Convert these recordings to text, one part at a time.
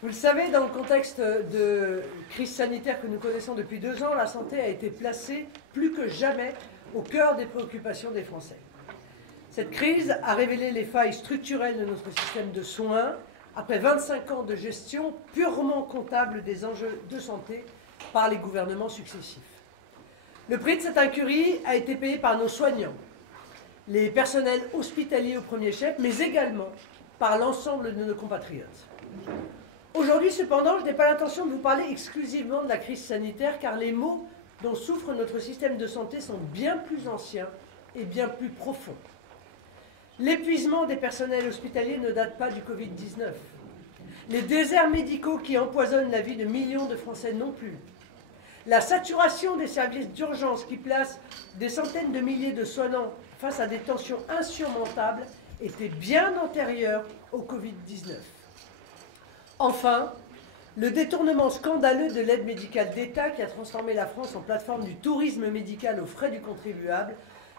Vous le savez, dans le contexte de crise sanitaire que nous connaissons depuis 2 ans, la santé a été placée plus que jamais au cœur des préoccupations des Français. Cette crise a révélé les failles structurelles de notre système de soins, après 25 ans de gestion purement comptable des enjeux de santé par les gouvernements successifs. Le prix de cette incurie a été payé par nos soignants, les personnels hospitaliers au premier chef, mais également par l'ensemble de nos compatriotes. Aujourd'hui, cependant, je n'ai pas l'intention de vous parler exclusivement de la crise sanitaire, car les maux dont souffre notre système de santé sont bien plus anciens et bien plus profonds. L'épuisement des personnels hospitaliers ne date pas du Covid-19. Les déserts médicaux qui empoisonnent la vie de millions de Français non plus. La saturation des services d'urgence qui place des centaines de milliers de soignants face à des tensions insurmontables était bien antérieure au Covid-19. Enfin, le détournement scandaleux de l'aide médicale d'État qui a transformé la France en plateforme du tourisme médical aux frais du contribuable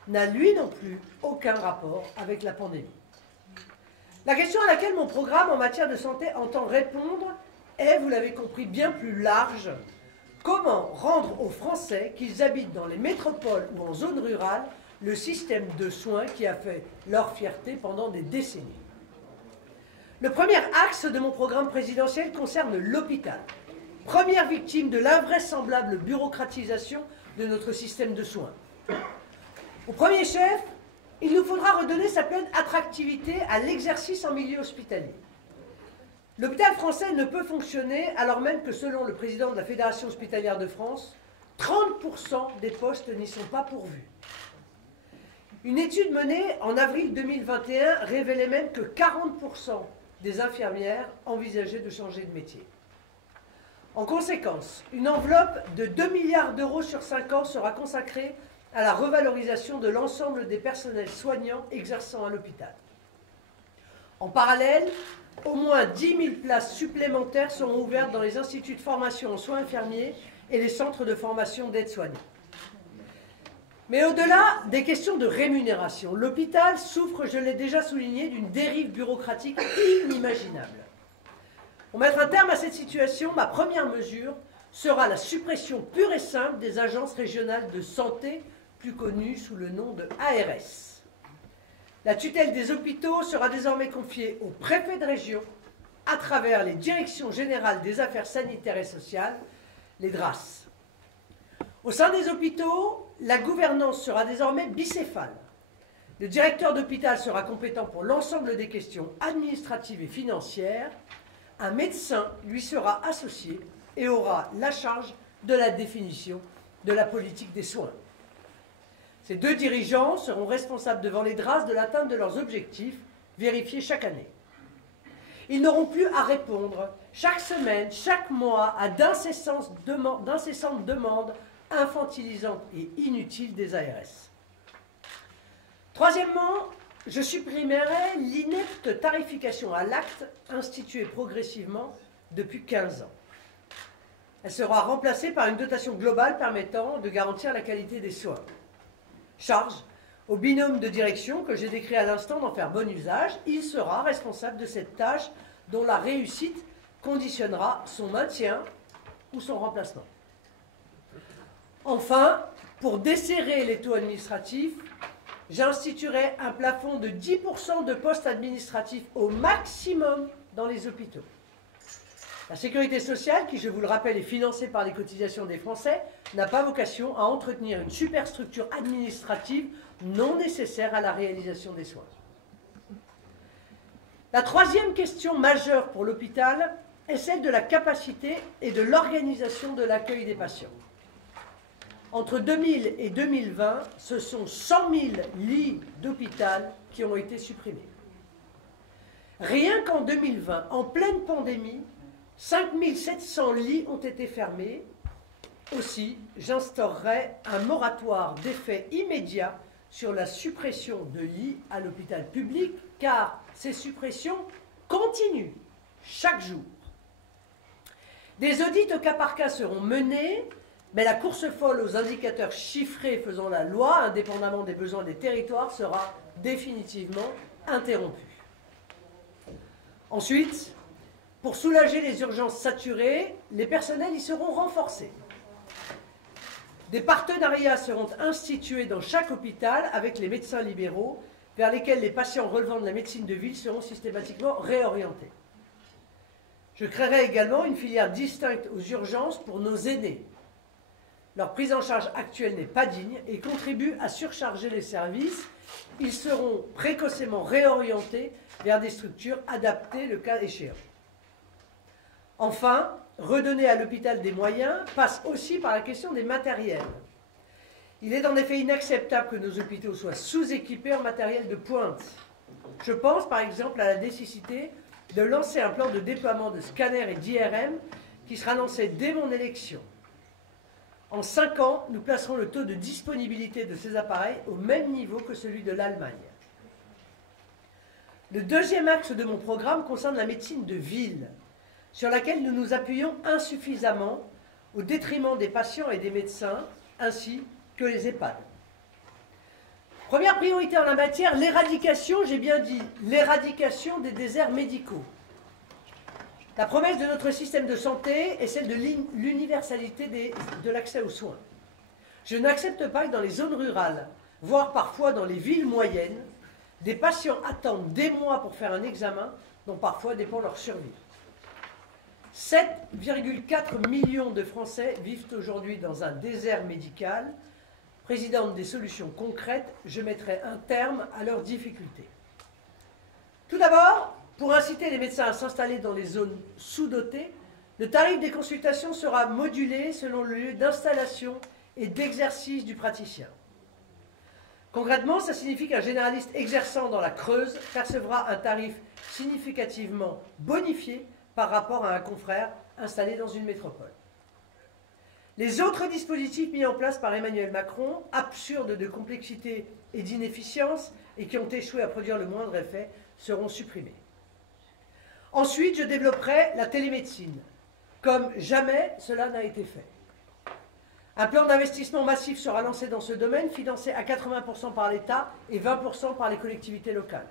n'a lui non plus aucun rapport avec la pandémie. La question à laquelle mon programme en matière de santé entend répondre est, vous l'avez compris, bien plus large. Comment rendre aux Français, qu'ils habitent dans les métropoles ou en zone rurale, le système de soins qui a fait leur fierté pendant des décennies? Le premier axe de mon programme présidentiel concerne l'hôpital, première victime de l'invraisemblable bureaucratisation de notre système de soins. Au premier chef, il nous faudra redonner sa pleine attractivité à l'exercice en milieu hospitalier. L'hôpital français ne peut fonctionner alors même que, selon le président de la Fédération hospitalière de France, 30% des postes n'y sont pas pourvus. Une étude menée en avril 2021 révélait même que 40% des infirmières envisageaient de changer de métier. En conséquence, une enveloppe de 2 milliards d'euros sur 5 ans sera consacrée à la revalorisation de l'ensemble des personnels soignants exerçant à l'hôpital. En parallèle, au moins 10 000 places supplémentaires seront ouvertes dans les instituts de formation en soins infirmiers et les centres de formation d'aides-soignants. Mais au-delà des questions de rémunération, l'hôpital souffre, je l'ai déjà souligné, d'une dérive bureaucratique inimaginable. Pour mettre un terme à cette situation, ma première mesure sera la suppression pure et simple des agences régionales de santé, plus connues sous le nom de ARS. La tutelle des hôpitaux sera désormais confiée aux préfets de région à travers les directions générales des affaires sanitaires et sociales, les DRAS. Au sein des hôpitaux, la gouvernance sera désormais bicéphale. Le directeur d'hôpital sera compétent pour l'ensemble des questions administratives et financières. Un médecin lui sera associé et aura la charge de la définition de la politique des soins. Ces 2 dirigeants seront responsables devant les DRAS de l'atteinte de leurs objectifs, vérifiés chaque année. Ils n'auront plus à répondre chaque semaine, chaque mois, à d'incessantes demandes infantilisantes et inutiles des ARS. Troisièmement, je supprimerai l'inepte tarification à l'acte instituée progressivement depuis 15 ans. Elle sera remplacée par une dotation globale permettant de garantir la qualité des soins. Charge au binôme de direction que j'ai décrit à l'instant d'en faire bon usage. Il sera responsable de cette tâche dont la réussite conditionnera son maintien ou son remplacement. Enfin, pour desserrer les taux administratifs, j'instituerai un plafond de 10% de postes administratifs au maximum dans les hôpitaux. La sécurité sociale, qui, je vous le rappelle, est financée par les cotisations des Français, n'a pas vocation à entretenir une superstructure administrative non nécessaire à la réalisation des soins. La troisième question majeure pour l'hôpital est celle de la capacité et de l'organisation de l'accueil des patients. Entre 2000 et 2020, ce sont 100 000 lits d'hôpital qui ont été supprimés. Rien qu'en 2020, en pleine pandémie, 5 700 lits ont été fermés. Aussi, j'instaurerai un moratoire d'effet immédiat sur la suppression de lits à l'hôpital public, car ces suppressions continuent chaque jour. Des audits au cas par cas seront menés, mais la course folle aux indicateurs chiffrés faisant la loi, indépendamment des besoins des territoires, sera définitivement interrompue. Ensuite, Pour soulager les urgences saturées, les personnels y seront renforcés. Des partenariats seront institués dans chaque hôpital avec les médecins libéraux, vers lesquels les patients relevant de la médecine de ville seront systématiquement réorientés. Je créerai également une filière distincte aux urgences pour nos aînés. Leur prise en charge actuelle n'est pas digne et contribue à surcharger les services. Ils seront précocement réorientés vers des structures adaptées le cas échéant. Enfin, redonner à l'hôpital des moyens passe aussi par la question des matériels. Il est en effet inacceptable que nos hôpitaux soient sous-équipés en matériel de pointe. Je pense par exemple à la nécessité de lancer un plan de déploiement de scanners et d'IRM qui sera lancé dès mon élection. En 5 ans, nous placerons le taux de disponibilité de ces appareils au même niveau que celui de l'Allemagne. Le deuxième axe de mon programme concerne la médecine de ville, sur laquelle nous nous appuyons insuffisamment au détriment des patients et des médecins, ainsi que les EHPAD. Première priorité en la matière, l'éradication, j'ai bien dit, l'éradication des déserts médicaux. La promesse de notre système de santé est celle de l'universalité de l'accès aux soins. Je n'accepte pas que dans les zones rurales, voire parfois dans les villes moyennes, des patients attendent des mois pour faire un examen dont parfois dépend leur survie. 7,4 millions de Français vivent aujourd'hui dans un désert médical. Présidente des solutions concrètes, je mettrai un terme à leurs difficultés. Tout d'abord, pour inciter les médecins à s'installer dans les zones sous-dotées, le tarif des consultations sera modulé selon le lieu d'installation et d'exercice du praticien. Concrètement, ça signifie qu'un généraliste exerçant dans la Creuse percevra un tarif significativement bonifié par rapport à un confrère installé dans une métropole. Les autres dispositifs mis en place par Emmanuel Macron, absurdes de complexité et d'inefficience et qui ont échoué à produire le moindre effet, seront supprimés. Ensuite, je développerai la télémédecine, comme jamais cela n'a été fait. Un plan d'investissement massif sera lancé dans ce domaine, financé à 80% par l'État et 20% par les collectivités locales.